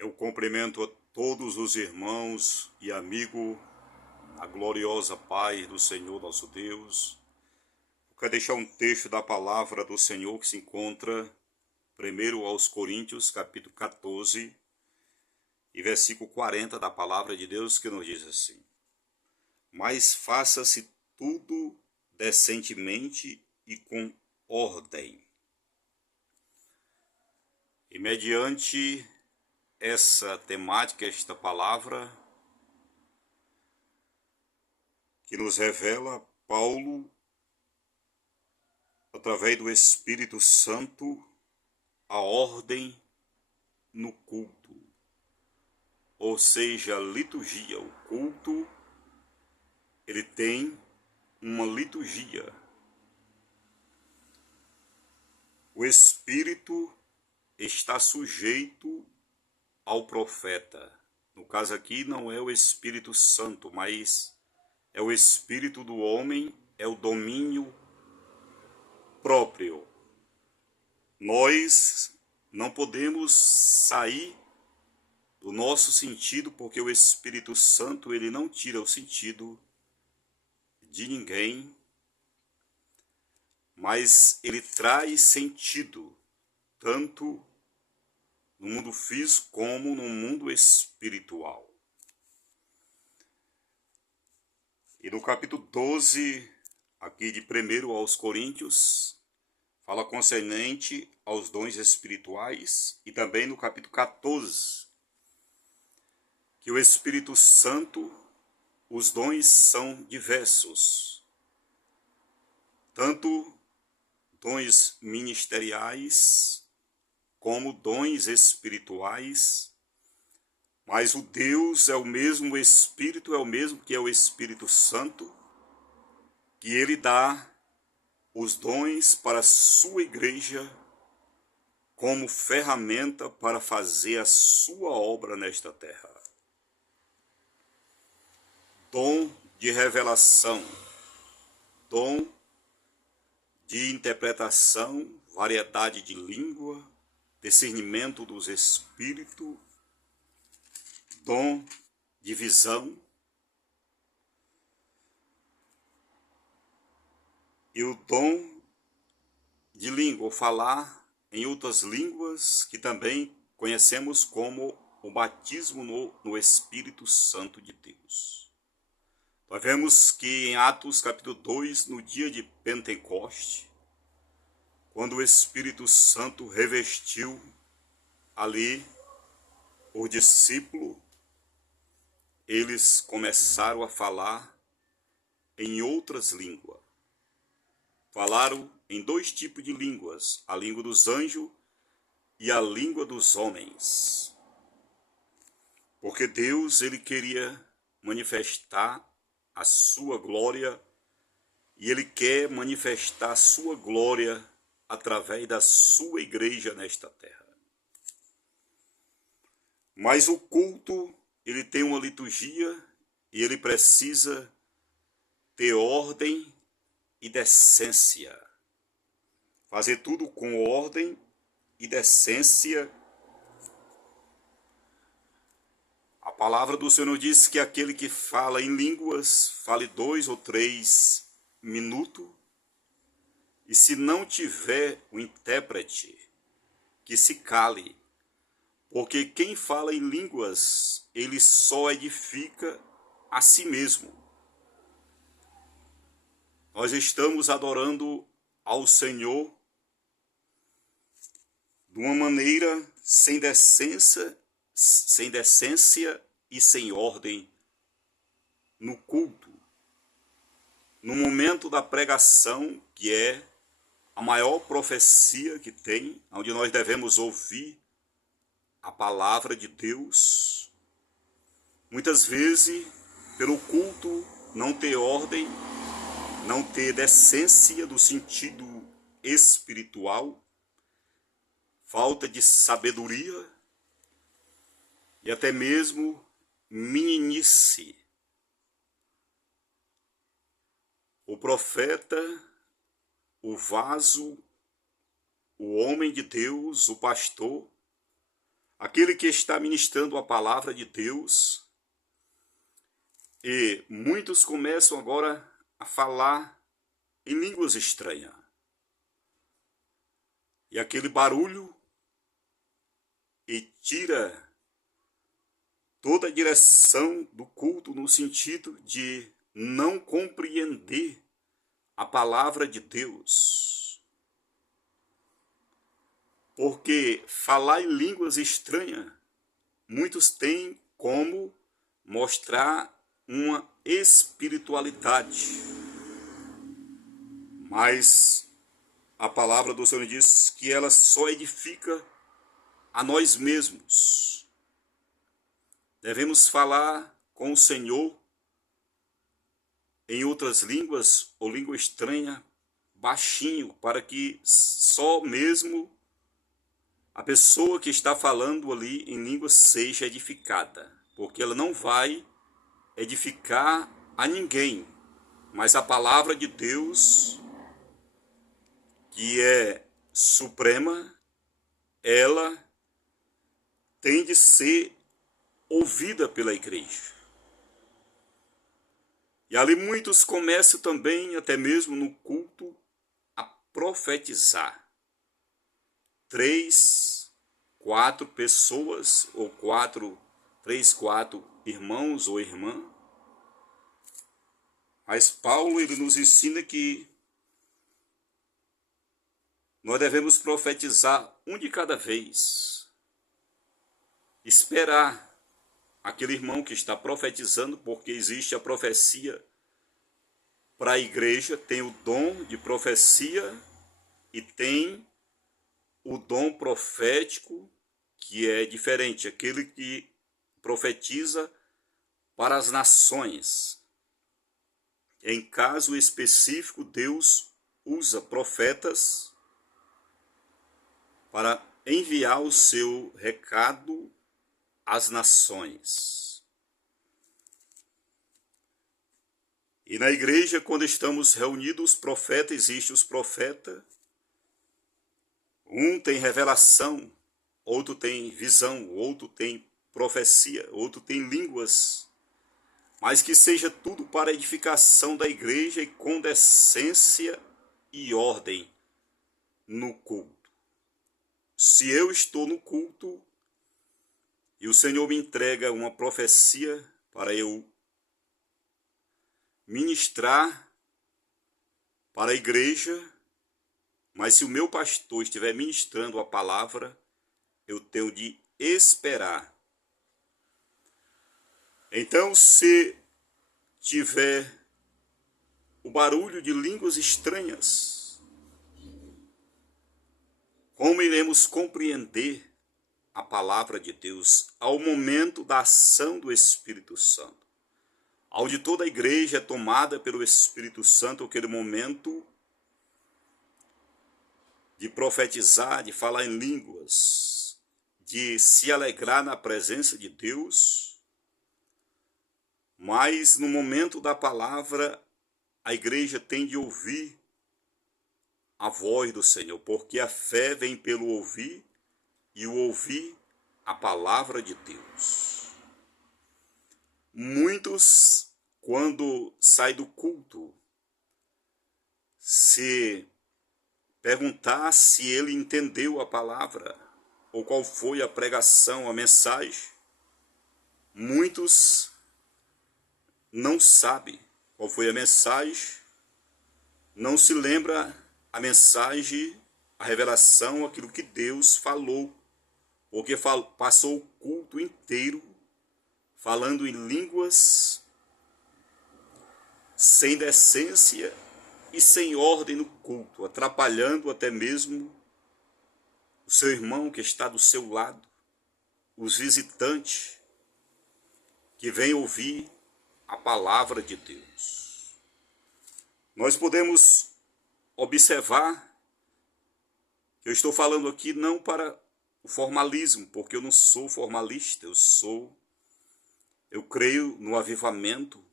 Eu cumprimento a todos os irmãos e amigos, a gloriosa paz do Senhor nosso Deus. Eu quero deixar um texto da palavra do Senhor que se encontra primeiro aos Coríntios, capítulo 14, e versículo 40 da palavra de Deus, que nos diz assim: Mas faça-se tudo decentemente e com ordem. E mediante essa temática, esta palavra, que nos revela Paulo, através do Espírito Santo, a ordem no culto. Ou seja, a liturgia, o culto, ele tem uma liturgia. O Espírito está sujeito ao profeta. No caso aqui não é o Espírito Santo, mas é o espírito do homem, é o domínio próprio. Nós não podemos sair do nosso sentido, porque o Espírito Santo, ele não tira o sentido de ninguém, mas ele traz sentido, tanto no mundo físico como no mundo espiritual. E no capítulo 12, aqui de 1 aos Coríntios, fala concernente aos dons espirituais, e também no capítulo 14, que o Espírito Santo, os dons são diversos, tanto dons ministeriais como dons espirituais, mas o Deus é o mesmo, o Espírito é o mesmo, que é o Espírito Santo, que ele dá os dons para a sua igreja como ferramenta para fazer a sua obra nesta terra. Dom de revelação, dom de interpretação, variedade de língua, discernimento dos espíritos, dom de visão e o dom de língua, ou falar em outras línguas, que também conhecemos como o batismo no Espírito Santo de Deus. Nós vemos que em Atos capítulo 2, no dia de Pentecoste, quando o Espírito Santo revestiu ali o discípulo, eles começaram a falar em outras línguas. Falaram em dois tipos de línguas, a língua dos anjos e a língua dos homens. Porque Deus, ele queria manifestar a sua glória, e ele quer manifestar a sua glória através da sua igreja nesta terra. Mas o culto, ele tem uma liturgia e ele precisa ter ordem e decência. Fazer tudo com ordem e decência. A palavra do Senhor diz que aquele que fala em línguas, fale 2 ou 3 minutos, e se não tiver o intérprete, que se cale, porque quem fala em línguas, ele só edifica a si mesmo. Nós estamos adorando ao Senhor de uma maneira sem decência e sem ordem no culto. No momento da pregação, que é a maior profecia que tem, onde nós devemos ouvir a palavra de Deus, muitas vezes, pelo culto não ter ordem, não ter decência do sentido espiritual, falta de sabedoria e até mesmo meninice. O profeta, o vaso, o homem de Deus, o pastor, aquele que está ministrando a palavra de Deus, e muitos começam agora a falar em línguas estranhas. E aquele barulho e tira toda a direção do culto no sentido de não compreender a palavra de Deus. Porque falar em línguas estranhas, muitos têm como mostrar uma espiritualidade. Mas a palavra do Senhor diz que ela só edifica a nós mesmos. Devemos falar com o Senhor em outras línguas ou língua estranha, baixinho, para que só mesmo a pessoa que está falando ali em língua seja edificada. Porque ela não vai edificar a ninguém, mas a palavra de Deus, que é suprema, ela tem de ser ouvida pela igreja. E ali muitos começam também, até mesmo no culto, a profetizar. 3, 4 pessoas, ou 3, 4 irmãos ou irmã. Mas Paulo, ele nos ensina que nós devemos profetizar um de cada vez. Esperar aquele irmão que está profetizando, porque existe a profecia para a igreja, tem o dom de profecia e tem o dom profético, que é diferente, aquele que profetiza para as nações. Em caso específico, Deus usa profetas para enviar o seu recado às nações. E na igreja, quando estamos reunidos, os profetas, existem os profetas. Um tem revelação, outro tem visão, outro tem profecia, outro tem línguas. Mas que seja tudo para a edificação da igreja e com decência e ordem no culto. Se eu estou no culto e o Senhor me entrega uma profecia para eu ministrar para a igreja, mas se o meu pastor estiver ministrando a palavra, eu tenho de esperar. Então, se tiver o barulho de línguas estranhas, como iremos compreender a palavra de Deus ao momento da ação do Espírito Santo? Onde toda a igreja é tomada pelo Espírito Santo, aquele momento de profetizar, de falar em línguas, de se alegrar na presença de Deus. Mas no momento da palavra, a igreja tem de ouvir a voz do Senhor, porque a fé vem pelo ouvir e o ouvir a palavra de Deus. Muitos, quando saem do culto, se perguntar se ele entendeu a palavra ou qual foi a pregação, a mensagem, muitos não sabem qual foi a mensagem, não se lembra a mensagem, a revelação, aquilo que Deus falou, porque passou o culto inteiro falando em línguas, sem decência e sem ordem no culto, atrapalhando até mesmo o seu irmão que está do seu lado, os visitantes que vêm ouvir a palavra de Deus. Nós podemos observar que eu estou falando aqui não para o formalismo, porque eu não sou formalista, eu creio no avivamento,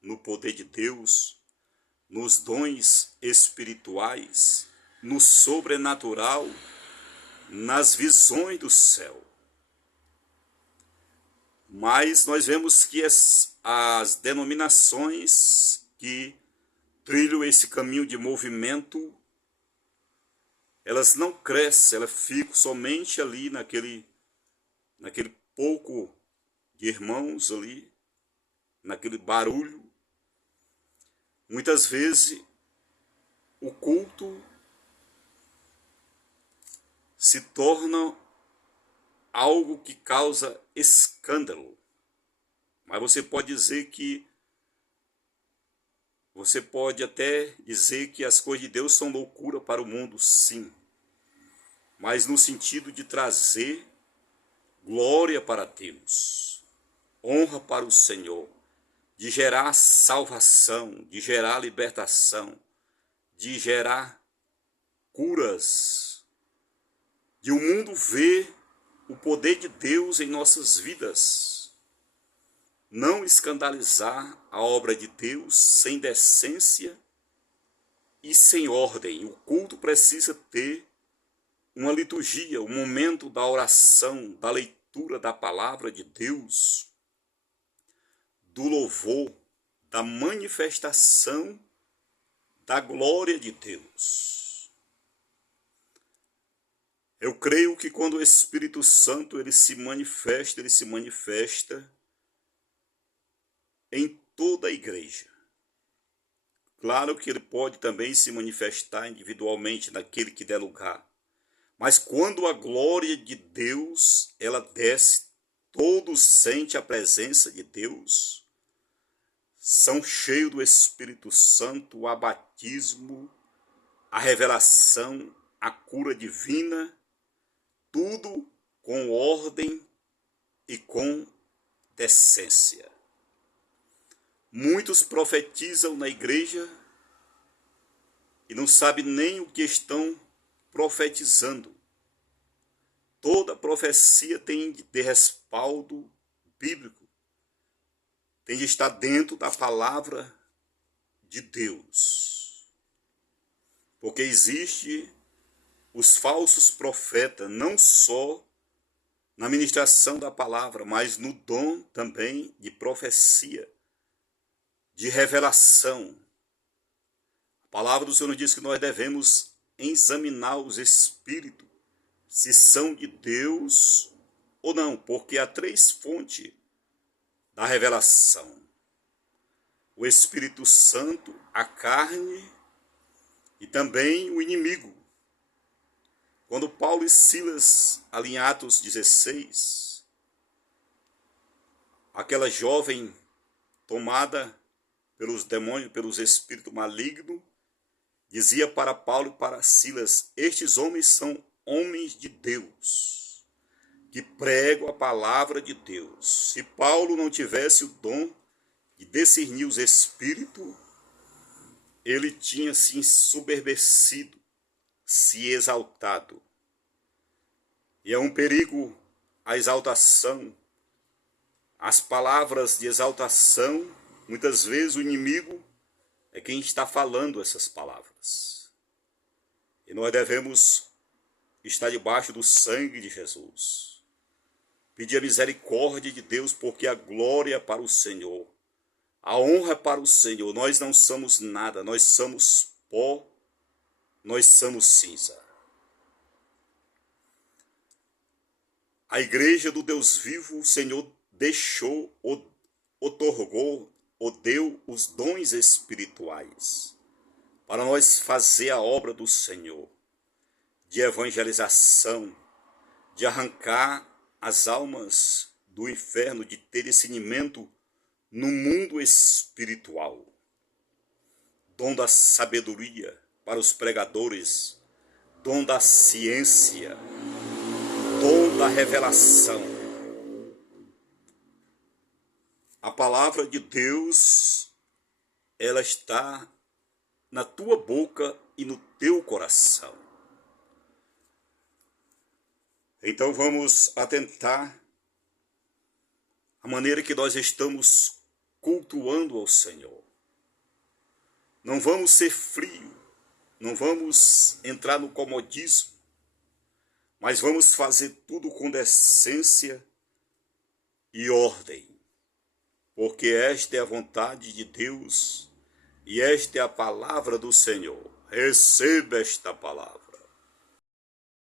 no poder de Deus, nos dons espirituais, no sobrenatural, nas visões do céu. Mas nós vemos que as denominações que trilham esse caminho de movimento, elas não crescem, elas ficam somente ali naquele pouco de irmãos ali, naquele barulho. Muitas vezes o culto se torna algo que causa escândalo. Mas você pode até dizer que as coisas de Deus são loucura para o mundo, sim. Mas no sentido de trazer glória para Deus, honra para o Senhor, de gerar salvação, de gerar libertação, de gerar curas, de o mundo ver o poder de Deus em nossas vidas. Não escandalizar a obra de Deus sem decência e sem ordem. O culto precisa ter uma liturgia, um momento da oração, da leitura da palavra de Deus, do louvor, da manifestação da glória de Deus. Eu creio que quando o Espírito Santo ele se manifesta em toda a igreja. Claro que ele pode também se manifestar individualmente naquele que der lugar. Mas quando a glória de Deus, ela desce, todos sentem a presença de Deus, são cheios do Espírito Santo, o batismo, a revelação, a cura divina, tudo com ordem e com decência. Muitos profetizam na igreja e não sabem nem o que estão profetizando. Toda profecia tem de ter respaldo bíblico, tem de estar dentro da palavra de Deus. Porque existe os falsos profetas, não só na ministração da palavra, mas no dom também de profecia, de revelação. A palavra do Senhor nos diz que nós devemos examinar os espíritos, se são de Deus ou não, porque há três fontes da revelação: o Espírito Santo, a carne e também o inimigo. Quando Paulo e Silas, ali em Atos 16, aquela jovem tomada pelos demônios, pelos espíritos malignos, dizia para Paulo e para Silas: estes homens são homens de Deus, que pregam a palavra de Deus. Se Paulo não tivesse o dom de discernir os espíritos, ele tinha se ensoberbecido, se exaltado. E é um perigo a exaltação, as palavras de exaltação. Muitas vezes o inimigo é quem está falando essas palavras. E nós devemos estar debaixo do sangue de Jesus. Pedir a misericórdia de Deus, porque a glória é para o Senhor. A honra é para o Senhor. Nós não somos nada, nós somos pó, nós somos cinza. A igreja do Deus vivo, o Senhor deixou, otorgou, ou deu os dons espirituais para nós fazer a obra do Senhor, de evangelização, de arrancar as almas do inferno, de ter discernimento no mundo espiritual. Dom da sabedoria para os pregadores, dom da ciência, dom da revelação. A palavra de Deus, ela está na tua boca e no teu coração. Então vamos atentar à maneira que nós estamos cultuando ao Senhor. Não vamos ser frios, não vamos entrar no comodismo, mas vamos fazer tudo com decência e ordem, porque esta é a vontade de Deus e esta é a palavra do Senhor. Receba esta palavra.